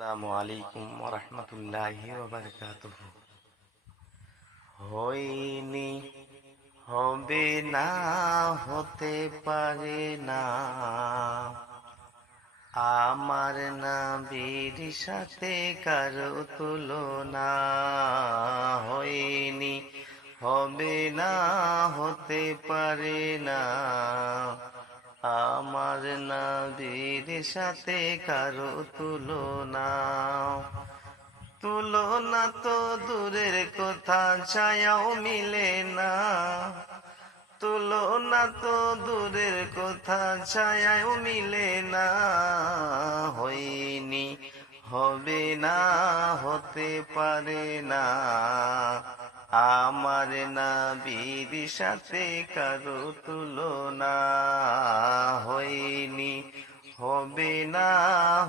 আসসালামু আলাইকুম ওয়া রাহমাতুল্লাহি ওয়া বারাকাতুহু। হয়নি, হবে না, হতে পারে না, আমার নবীর সাথে কারো তুলনা। হয়নি, হবে না, হতে পারে না, আমার নবীর সাথে কারো তুলনা। তুলনা তো দূরের কথা, ছায়াও মিলে না। তুলনা তো দূরের কথা, ছায়াও মিলে না। হয়নি, হবে না, হতে পারে না, আমার নবীর সাথে কারো তুলনা। হয়নি, হবে না,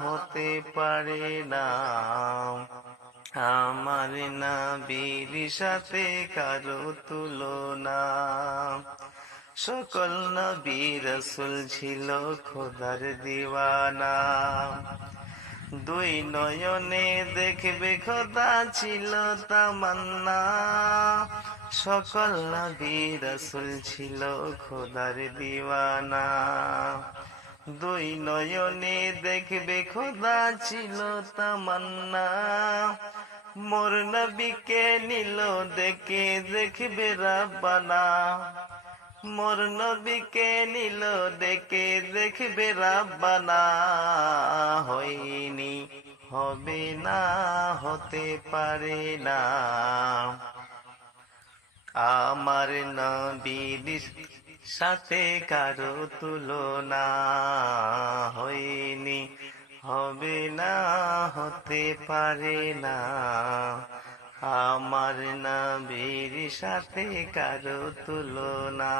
হতে পারে না, আমার নবীর সাথে কারো তুলনা। সকল নবী রাসূল ছিল খোদার দিওয়ানা, দুই নয়নে দেখবে খোদা ছিল তামান্না। সকল নবী রাসূল ছিল খোদার দিওয়ানা, দুই নয়নে দেখবে খোদা ছিল তামান্না। মোর নবীকে নিল দেখে দেখবে রাব্বানা, মোর নবীকে নিল দেখে দেখবে রাব্বানা। হয়নি, হবে না, হতে পারে না, আমার নবীর সাথে কারো তুলনা। হয়নি, হবে না, হতে পারে না, আমার নবীর সাথে কারো তুলনা।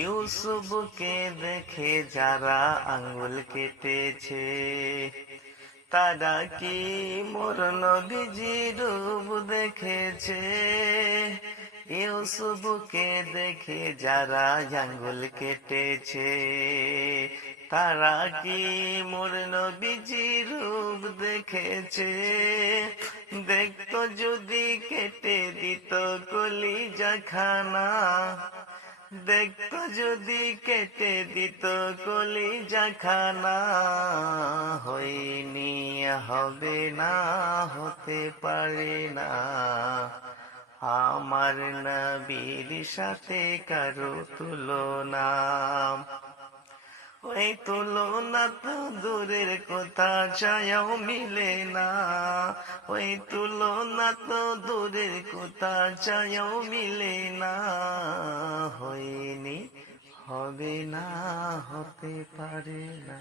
ইউসুফকে দেখে যারা আঙ্গুল কেটেছে, তারা কি মোর নবীজির রূপ দেখেছে? ইউসুফকে দেখে যারা আঙ্গুল কেটেছে, তারা কি মোর নবীজির রূপ দেখেছে? দেখতো যদি কেটে দিত কলিজা খানা, দেখতো যদি কেটে দিত কলিজা খানা। হয়নি, হবে না, হতে পারে না, আমার নবীর সাথে কারো তুলনা। ওই তুলনা তো দূরের কথা, ছায়াও মিলে না। ওই তুলনা তো দূরের কথা, ছায়াও মিলে না। হয়নি, হবে না, হতে পারে না।